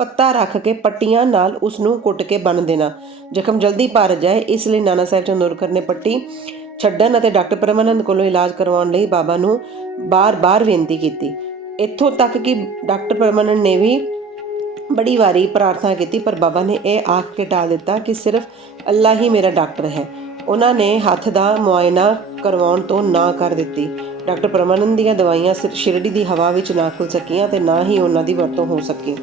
ਪੱਤਾ ਰੱਖ ਕੇ ਪੱਟੀਆਂ ਨਾਲ ਉਸ ਨੂੰ ਕੁੱਟ ਕੇ ਬੰਨ੍ਹ ਦੇਣਾ। ਜ਼ਖਮ ਜਲਦੀ ਭਰ ਜਾਏ, ਇਸ ਲਈ ਨਾਨਾ ਸਾਹਿਬ ਚਾਂਦੋਰਕਰ ਨੇ ਪੱਟੀ ਛੱਡਣ ਅਤੇ ਡਾਕਟਰ ਪਰਮਾਨੰਦ ਕੋਲੋਂ ਇਲਾਜ ਕਰਵਾਉਣ ਲਈ ਬਾਬਾ ਨੂੰ ਬਾਰ-ਬਾਰ ਬੇਨਤੀ ਕੀਤੀ। ਇੱਥੋਂ ਤੱਕ ਕਿ ਡਾਕਟਰ ਪਰਮਾਨੰਦ ਨੇ ਵੀ ਬੜੀ ਵਾਰੀ ਪ੍ਰਾਰਥਨਾ ਕੀਤੀ, ਪਰ ਬਾਬਾ ਨੇ ਇਹ ਆਖ ਕੇ ਟਾਲ ਦਿੱਤਾ ਕਿ ਸਿਰਫ ਅੱਲਾ ਹੀ ਮੇਰਾ ਡਾਕਟਰ ਹੈ। ਉਹਨਾਂ ਨੇ ਹੱਥ ਦਾ ਮੁਆਇਨਾ ਕਰਵਾਉਣ ਤੋਂ ਨਾ ਕਰ ਦਿੱਤੀ। ਡਾਕਟਰ ਪਰਮਾਨੰਦ ਦੀਆਂ ਦਵਾਈਆਂ ਸ਼ਿਰਡੀ ਦੀ ਹਵਾ ਵਿੱਚ ਨਾ ਖੁੱਲ ਸਕੀਆਂ ਅਤੇ ਨਾ ਹੀ ਉਹਨਾਂ ਦੀ ਵਰਤੋਂ ਹੋ ਸਕੀ।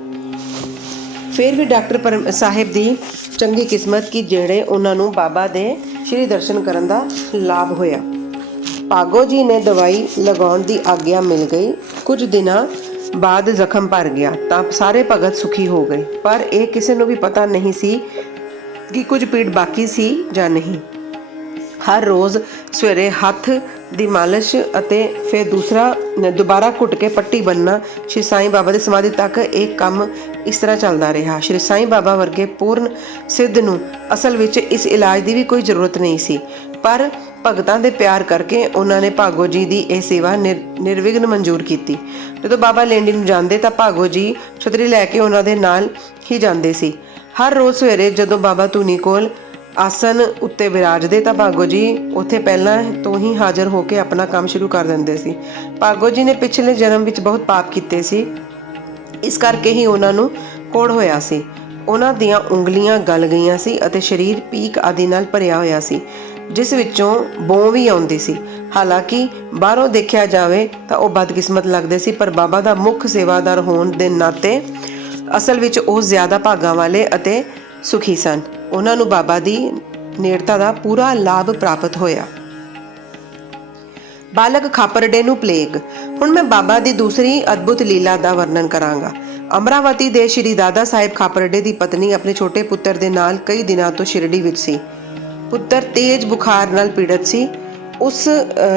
ਫਿਰ ਵੀ ਡਾਕਟਰ ਸਾਹਿਬ ਦੀ ਚੰਗੀ ਕਿਸਮਤ ਕਿ ਜਿਹੜੇ ਉਹਨਾਂ ਨੂੰ ਬਾਬਾ ਦੇ ਸ਼੍ਰੀ ਦਰਸ਼ਨ ਕਰਨ ਦਾ ਲਾਭ ਹੋਇਆ। ਭਾਗੋ ਜੀ ਨੇ ਦਵਾਈ ਲਗਾਉਣ ਦੀ ਆਗਿਆ ਮਿਲ ਗਈ। ਕੁਝ ਦਿਨਾਂ ਬਾਅਦ ਜ਼ਖਮ ਭਰ ਗਿਆ ਤਾਂ ਸਾਰੇ ਭਗਤ ਸੁਖੀ ਹੋ ਗਏ, ਪਰ ਇਹ ਕਿਸੇ ਨੂੰ ਵੀ ਪਤਾ ਨਹੀਂ ਸੀ ਕਿ ਕੁਝ ਪੀੜ ਬਾਕੀ ਸੀ ਜਾਂ ਨਹੀਂ। ਹਰ ਰੋਜ਼ ਸਵੇਰੇ ਹੱਥ ਦੀ ਮਾਲਿਸ਼ ਅਤੇ ਫਿਰ ਦੁਬਾਰਾ ਘੁੱਟ ਕੇ ਪੱਟੀ ਬੰਨ੍ਹਣਾ। ਸ਼੍ਰੀ ਸਾਈਂ ਬਾਬਾ ਦੀ ਸਮਾਧੀ ਤੱਕ ਇਹ ਕੰਮ ਇਸ ਤਰ੍ਹਾਂ ਚੱਲਦਾ ਰਿਹਾ। ਸ਼੍ਰੀ ਸਾਈਂ ਬਾਬਾ ਵਰਗੇ ਪੂਰਨ ਸਿੱਧ ਨੂੰ ਅਸਲ ਵਿੱਚ ਇਸ ਇਲਾਜ ਦੀ ਵੀ ਕੋਈ ਜ਼ਰੂਰਤ ਨਹੀਂ ਸੀ, ਪਰ ਭਗਤਾਂ ਦੇ ਪਿਆਰ ਕਰਕੇ ਉਹਨਾਂ ਨੇ ਭਾਗੋ ਜੀ ਦੀ ਇਹ ਸੇਵਾ ਨਿਰਵਿਘਨ ਮਨਜ਼ੂਰ ਕੀਤੀ। ਜਦੋਂ ਬਾਬਾ ਲੇਂਡੀ ਨੂੰ ਜਾਂਦੇ ਤਾਂ ਭਾਗੋ ਜੀ ਛਤਰੀ ਲੈ ਕੇ ਉਹਨਾਂ ਦੇ ਨਾਲ ਹੀ ਜਾਂਦੇ ਸੀ। ਹਰ ਰੋਜ਼ ਸਵੇਰੇ ਜਦੋਂ ਬਾਬਾ ਧੂਣੀ ਕੋਲ ਆਸਨ ਉੱਤੇ ਬਿਰਾਜਦੇ ਤਾਂ ਭਾਗੋ ਜੀ ਉੱਥੇ ਪਹਿਲਾਂ ਤੋਂ ਹੀ ਹਾਜ਼ਰ ਹੋ ਕੇ ਆਪਣਾ ਕੰਮ ਸ਼ੁਰੂ ਕਰ ਦਿੰਦੇ ਸੀ। ਭਾਗੋ ਜੀ ਨੇ ਪਿਛਲੇ ਜਨਮ ਵਿੱਚ ਬਹੁਤ ਪਾਪ ਕੀਤੇ ਸੀ ਇਸ ਕਰਕੇ ਹੀ ਉਹਨਾਂ ਨੂੰ ਕੋੜ ਹੋਇਆ ਸੀ। ਉਹਨਾਂ ਦੀਆਂ ਉਂਗਲੀਆਂ ਗਲ ਗਈਆਂ ਸੀ ਅਤੇ ਸਰੀਰ ਪੀਕ ਆਦਿ ਨਾਲ ਭਰਿਆ ਹੋਇਆ ਸੀ, ਜਿਸ ਵਿੱਚੋਂ ਬੋਂ ਵੀ ਆਉਂਦੀ ਸੀ। ਹਾਲਾਂਕਿ ਬਾਹਰੋਂ ਦੇਖਿਆ ਜਾਵੇ ਤਾਂ ਉਹ ਬਦਕਿਸਮਤ ਲੱਗਦੇ ਸੀ, ਪਰ ਬਾਬਾ ਦਾ ਮੁੱਖ ਸੇਵਾਦਾਰ ਹੋਣ ਦੇ ਨਾਤੇ ਅਸਲ ਵਿੱਚ ਉਹ ਜ਼ਿਆਦਾ ਭਾਗਾਂ ਵਾਲੇ ਅਤੇ ਸੁਖੀ ਸਨ। ਉਹਨਾਂ ਨੂੰ ਬਾਬਾ ਦੀ ਨੇੜਤਾ ਦਾ ਪੂਰਾ ਲਾਭ ਪ੍ਰਾਪਤ ਹੋਇਆ। ਬਾਲਕ ਖਾਪਰਡੇ ਨੂੰ ਪਲੇਗ। ਹੁਣ ਮੈਂ ਬਾਬਾ ਦੀ ਦੂਸਰੀ ਅਦਭੁਤ ਲੀਲਾ ਦਾ ਵਰਣਨ ਕਰਾਂਗਾ। ਅਮਰਾਵਤੀ ਦੇ ਸ਼੍ਰੀ ਦਾਦਾ ਸਾਹਿਬ ਖਾਪਰਡੇ ਦੀ ਪਤਨੀ ਆਪਣੇ ਛੋਟੇ ਪੁੱਤਰ ਦੇ ਨਾਲ ਕਈ ਦਿਨਾਂ ਤੋਂ ਸ਼ਿਰਡੀ ਵਿੱਚ ਸੀ। ਪੁੱਤਰ ਤੇਜ਼ ਬੁਖਾਰ ਨਾਲ ਪੀੜਤ ਸੀ। ਉਸ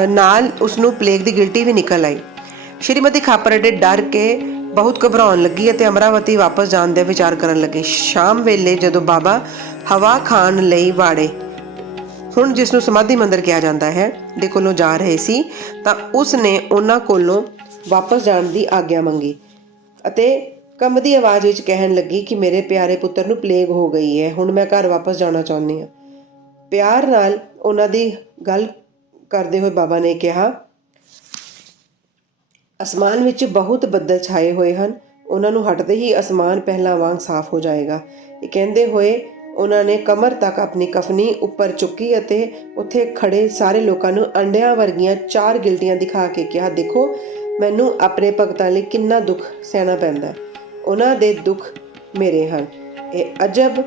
ਨਾਲ ਉਸਨੂੰ ਪਲੇਗ ਦੀ ਗਿਲਟੀ ਵੀ ਨਿਕਲ ਆਈ। ਸ਼੍ਰੀਮਤੀ ਖਾਪਰਡੇ ਡਰ ਕੇ ਬਹੁਤ ਘਬਰਾਉਣ ਲੱਗੀ ਅਤੇ ਅਮਰਾਵਤੀ ਵਾਪਸ ਜਾਣ ਦਾ ਵਿਚਾਰ ਕਰਨ ਲੱਗੀ। ਸ਼ਾਮ ਵੇਲੇ ਜਦੋਂ ਬਾਬਾ ਹਵਾ ਖਾਣ ਲਈ ਵਾੜੇ, ਹੁਣ ਜਿਸ ਨੂੰ ਸਮਾਧੀ ਮੰਦਰ ਕਿਹਾ ਜਾਂਦਾ ਹੈ, ਦੇ ਕੋਲੋਂ ਜਾ ਰਹੇ ਸੀ ਤਾਂ ਉਸ ਨੇ ਉਹਨਾਂ ਕੋਲੋਂ ਵਾਪਸ ਜਾਣ ਦੀ ਆਗਿਆ ਮੰਗੀ ਅਤੇ ਕੰਬਦੀ ਆਵਾਜ਼ ਵਿੱਚ ਕਹਿਣ ਲੱਗੀ ਕਿ ਮੇਰੇ ਪਿਆਰੇ ਪੁੱਤਰ ਨੂੰ ਪਲੇਗ ਹੋ ਗਈ ਹੈ, ਹੁਣ ਮੈਂ ਘਰ ਵਾਪਸ ਜਾਣਾ ਚਾਹੁੰਦੀ ਹਾਂ। ਪਿਆਰ ਨਾਲ ਉਹਨਾਂ ਦੀ ਗੱਲ ਕਰਦੇ ਹੋਏ ਬਾਬਾ ਨੇ ਕਿਹਾ, ਅਸਮਾਨ ਵਿੱਚ ਬਹੁਤ ਬੱਦਲ ਛਾਏ ਹੋਏ ਹਨ, ਉਹਨਾਂ ਨੂੰ ਹਟਦੇ ਹੀ ਅਸਮਾਨ ਪਹਿਲਾਂ ਵਾਂਗ ਸਾਫ਼ ਹੋ ਜਾਏਗਾ। ਇਹ ਕਹਿੰਦੇ ਹੋਏ ਉਹਨਾਂ ਨੇ ਕਮਰ ਤੱਕ ਆਪਣੀ ਕਫਨੀ ਉੱਪਰ ਚੁੱਕੀ ਅਤੇ ਉੱਥੇ ਖੜੇ ਸਾਰੇ ਲੋਕਾਂ ਨੂੰ ਅੰਡਿਆਂ ਵਰਗੀਆਂ 4 ਗਿਲਟੀਆਂ ਦਿਖਾ ਕੇ ਕਿਹਾ, ਦੇਖੋ ਮੈਨੂੰ ਆਪਣੇ ਭਗਤਾਂ ਲਈ ਕਿੰਨਾ ਦੁੱਖ ਸਹਿਣਾ ਪੈਂਦਾ, ਉਹਨਾਂ ਦੇ ਦੁੱਖ ਮੇਰੇ ਹਨ। ਇਹ ਅਜਬ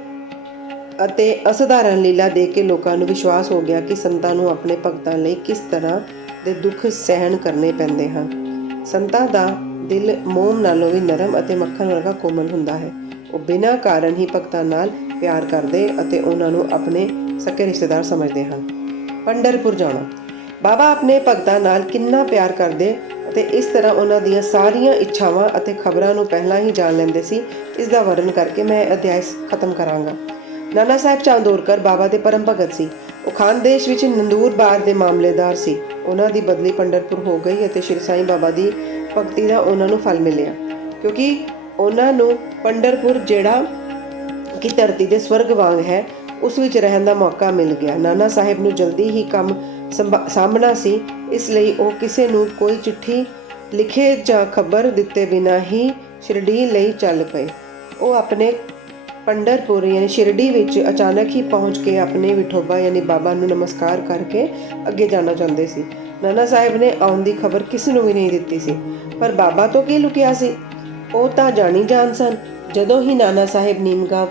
ਅਤੇ ਅਸਾਧਾਰਨ ਲੀਲਾ ਦੇਖ ਕੇ ਲੋਕਾਂ ਨੂੰ ਵਿਸ਼ਵਾਸ ਹੋ ਗਿਆ ਕਿ ਸੰਤਾਂ ਨੂੰ ਆਪਣੇ ਭਗਤਾਂ ਲਈ ਕਿਸ ਤਰ੍ਹਾਂ ਦੇ ਦੁੱਖ ਸਹਿਣ ਕਰਨੇ ਪੈਂਦੇ ਹਨ। ਸੰਤਾਂ ਦਾ ਦਿਲ ਮੋਮ ਨਾਲੋਂ ਵੀ ਨਰਮ ਅਤੇ ਮੱਖਣ ਵਰਗਾ ਕੋਮਲ ਹੁੰਦਾ ਹੈ। ਉਹ ਬਿਨਾਂ ਕਾਰਨ ਹੀ ਭਗਤਾਂ ਨਾਲ ਪਿਆਰ ਕਰਦੇ ਅਤੇ ਉਹਨਾਂ ਨੂੰ ਆਪਣੇ ਸਕੇ ਰਿਸ਼ਤੇਦਾਰ ਸਮਝਦੇ ਹਨ। ਪੰਢਰਪੁਰ ਜਾਣਾ। ਬਾਬਾ ਆਪਣੇ ਭਗਤਾਂ ਨਾਲ ਕਿੰਨਾ ਪਿਆਰ ਕਰਦੇ ਅਤੇ ਇਸ ਤਰ੍ਹਾਂ ਉਹਨਾਂ ਦੀਆਂ ਸਾਰੀਆਂ ਇੱਛਾਵਾਂ ਅਤੇ ਖਬਰਾਂ ਨੂੰ ਪਹਿਲਾਂ ਹੀ ਜਾਣ ਲੈਂਦੇ ਸੀ, ਇਸ ਦਾ ਵਰਣਨ ਕਰਕੇ ਮੈਂ ਅਧਿਆਇ ਖਤਮ ਕਰਾਂਗਾ। ਨਾਨਾ ਸਾਹਿਬ ਚਾਂਦੋਰਕਰ ਬਾਬਾ ਦੇ ਪਰਮ ਭਗਤ ਸੀ। ਉਹ ਖਾਨਦੇਸ਼ ਵਿੱਚ ਨੰਦੂਰਬਾਰ ਦੇ ਮਾਮਲੇਦਾਰ ਸੀ। ਉਹਨਾਂ ਦੀ ਬਦਲੀ ਪੰਢਰਪੁਰ ਹੋ ਗਈ ਅਤੇ ਸ਼੍ਰੀ ਸਾਈਂ ਬਾਬਾ ਦੀ ਭਗਤੀ ਦਾ ਉਹਨਾਂ ਨੂੰ ਫਲ ਮਿਲਿਆ, ਕਿਉਂਕਿ ਉਹਨਾਂ ਨੂੰ ਪੰਢਰਪੁਰ, ਜਿਹੜਾ ਕਿ ਧਰਤੀ ਦੇ ਸਵਰਗ ਵਾਂਗ ਹੈ, ਉਸ ਵਿੱਚ ਰਹਿਣ ਦਾ ਮੌਕਾ ਮਿਲ ਗਿਆ। ਨਾਨਾ ਸਾਹਿਬ ਨੂੰ ਜਲਦੀ ਹੀ ਕੰਮ ਸਾਂਭਣਾ ਸੀ, ਇਸ ਲਈ ਉਹ ਕਿਸੇ ਨੂੰ ਕੋਈ ਚਿੱਠੀ ਲਿਖੇ ਜਾਂ ਖਬਰ ਦਿੱਤੇ ਬਿਨਾਂ ਹੀ ਸ਼ਿਰਡੀ ਲਈ ਚੱਲ ਪਏ। ਉਹ ਆਪਣੇ ਪੰਢਰਪੁਰ ਯਾਨੀ ਸ਼ਿਰਡੀ ਵਿੱਚ ਅਚਾਨਕ ਹੀ ਪਹੁੰਚ ਕੇ ਆਪਣੇ ਵਿਠੋਬਾ ਯਾਨੀ ਬਾਬਾ ਨੂੰ ਨਮਸਕਾਰ ਕਰਕੇ ਅੱਗੇ ਜਾਣਾ ਚਾਹੁੰਦੇ ਸੀ। ਨਾਨਾ ਸਾਹਿਬ ਨੇ ਆਉਣ ਦੀ ਖਬਰ ਕਿਸੇ ਨੂੰ ਵੀ ਨਹੀਂ ਦਿੱਤੀ ਸੀ, ਪਰ ਬਾਬਾ ਤੋਂ ਕੀ ਲੁਕਿਆ ਸੀ, ਉਹ ਤਾਂ ਜਾਣੀ ਜਾਣ ਸਨ। ਜਦੋਂ ਹੀ ਨਾਨਾ ਸਾਹਿਬ ਨੀਮਗਾ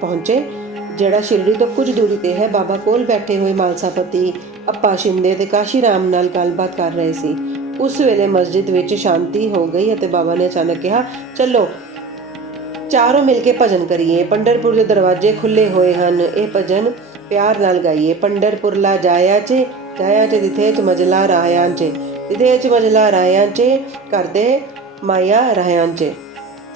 ਪਹੁੰਚੇ, ਜਿਹੜਾ ਸ਼ਿਰਡੀ ਤੋਂ ਕੁਝ ਦੂਰੀ ਤੇ ਹੈ, ਬਾਬਾ ਕੋਲ ਬੈਠੇ ਹੋਏ ਮਾਲਸਾਪਤੀ, ਅੱਪਾ ਸ਼ਿੰਦੇ ਤੇ ਕਾਸ਼ੀ ਰਾਮ ਨਾਲ ਗੱਲਬਾਤ ਕਰ ਰਹੇ ਸੀ। ਉਸ ਵੇਲੇ ਮਸਜਿਦ ਵਿੱਚ ਸ਼ਾਂਤੀ ਹੋ ਗਈ ਅਤੇ ਬਾਬਾ ਨੇ ਅਚਾਨਕ ਕਿਹਾ, ਚਲੋ ਚਾਰੋਂ ਮਿਲ ਕੇ ਭਜਨ ਕਰੀਏ। ਪੰਢਰਪੁਰ ਦੇ ਦਰਵਾਜ਼ੇ ਖੁੱਲੇ ਹੋਏ ਹਨ, ਇਹ ਭਜਨ ਪਿਆਰ ਨਾਲ ਗਾਈਏ। ਪੰਢਰਪੁਰਲਾ ਜਾਇਆਚੇ ਜਾਇਆਚੇ ਤਿਥੇਚ ਮਜਲਾ ਰਾयांचे ਤਿਥੇਚ ਮਜਲਾ ਰਾयांचे ਕਰਦੇ ਮਾਇਆ ਰਾयांचे।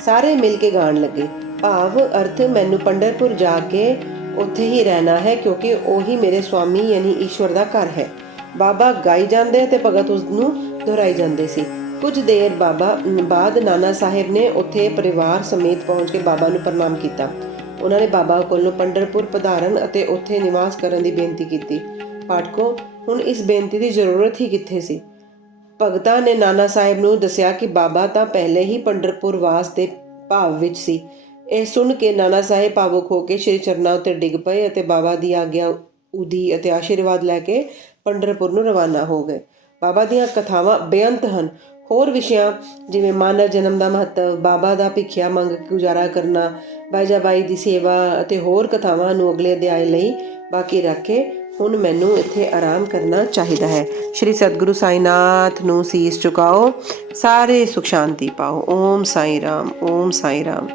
ਸਾਰੇ ਮਿਲ ਕੇ ਗਾਣ ਲੱਗੇ। ਭਾਵ ਅਰਥ, ਮੈਨੂੰ ਪੰਢਰਪੁਰ ਜਾ ਕੇ ਉੱਥੇ ਹੀ ਰਹਿਣਾ ਹੈ, ਕਿਉਂਕਿ ਉਹੀ ਮੇਰੇ ਸਵਾਮੀ ਯਾਨੀ ਈਸ਼ਵਰ ਦਾ ਘਰ ਹੈ। ਬਾਬਾ ਗਾਈ ਜਾਂਦੇ ਅਤੇ ਭਗਤ ਉਸ ਨੂੰ ਦੁਹਰਾਈ ਜਾਂਦੇ ਸੀ। ਕੁਝ ਦੇਰ ਬਾਅਦ ਨਾਨਾ ਸਾਹਿਬ ਨੇ ਉੱਥੇ ਪਰਿਵਾਰ ਸਮੇਤ ਪਹੁੰਚ ਕੇ ਬਾਬਾ ਨੂੰ ਪ੍ਰਣਾਮ ਕੀਤਾ। ਉਹਨਾਂ ਨੇ ਬਾਬਾ ਕੋਲੋਂ ਪੰਢਰਪੁਰ ਪਧਾਰਨ ਅਤੇ ਉੱਥੇ ਨਿਵਾਸ ਕਰਨ ਦੀ ਬੇਨਤੀ ਕੀਤੀ। ਪਾਠਕੋ, ਹੁਣ ਇਸ ਬੇਨਤੀ ਦੀ ਜ਼ਰੂਰਤ ਹੀ ਕਿੱਥੇ ਸੀ। ਭਗਤਾਂ ਨੇ ਨਾਨਾ ਸਾਹਿਬ ਨੂੰ ਦੱਸਿਆ ਕਿ ਬਾਬਾ ਤਾਂ ਪਹਿਲੇ ਹੀ ਪੰਢਰਪੁਰ ਵਾਸ ਦੇ ਭਾਵ ਵਿੱਚ ਸੀ। ਇਹ ਸੁਣ ਕੇ ਨਾਨਾ ਸਾਹਿਬ ਭਾਵੁਕ ਹੋ ਕੇ ਸ਼੍ਰੀ ਚਰਨਾਂ ਉੱਤੇ ਡਿੱਗ ਪਏ ਅਤੇ ਬਾਬਾ ਦੀ ਆਗਿਆ ਉਦੀ ਅਤੇ ਆਸ਼ੀਰਵਾਦ ਲੈ ਕੇ ਪੰਢਰਪੁਰ ਨੂੰ ਰਵਾਨਾ ਹੋ ਗਏ। ਬਾਬਾ ਦੀਆਂ ਕਥਾਵਾਂ ਬੇਅੰਤ ਹਨ। ਹੋਰ ਵਿਸ਼ਿਆਂ ਜਿਵੇਂ ਮਾਨਵ ਜਨਮ ਦਾ ਮਹੱਤਵ, ਬਾਬਾ ਦਾ ਭਿੱਖਿਆ ਮੰਗ ਕੇ ਗੁਜ਼ਾਰਾ ਕਰਨਾ, ਬਾਈਜਾਬਾਈ ਦੀ ਸੇਵਾ ਅਤੇ ਹੋਰ ਕਥਾਵਾਂ ਨੂੰ ਅਗਲੇ ਅਧਿਆਇ ਲਈ ਬਾਕੀ ਰੱਖ ਕੇ ਹੁਣ ਮੈਨੂੰ ਇੱਥੇ ਆਰਾਮ ਕਰਨਾ ਚਾਹੀਦਾ ਹੈ। ਸ਼੍ਰੀ ਸਤਿਗੁਰੂ ਸਾਈਨਾਥ ਨੂੰ ਸੀਸ ਝੁਕਾਓ, ਸਾਰੇ ਸੁਖ ਸ਼ਾਂਤੀ ਪਾਓ। ਓਮ ਸਾਈ ਰਾਮ, ਓਮ ਸਾਈ ਰਾਮ।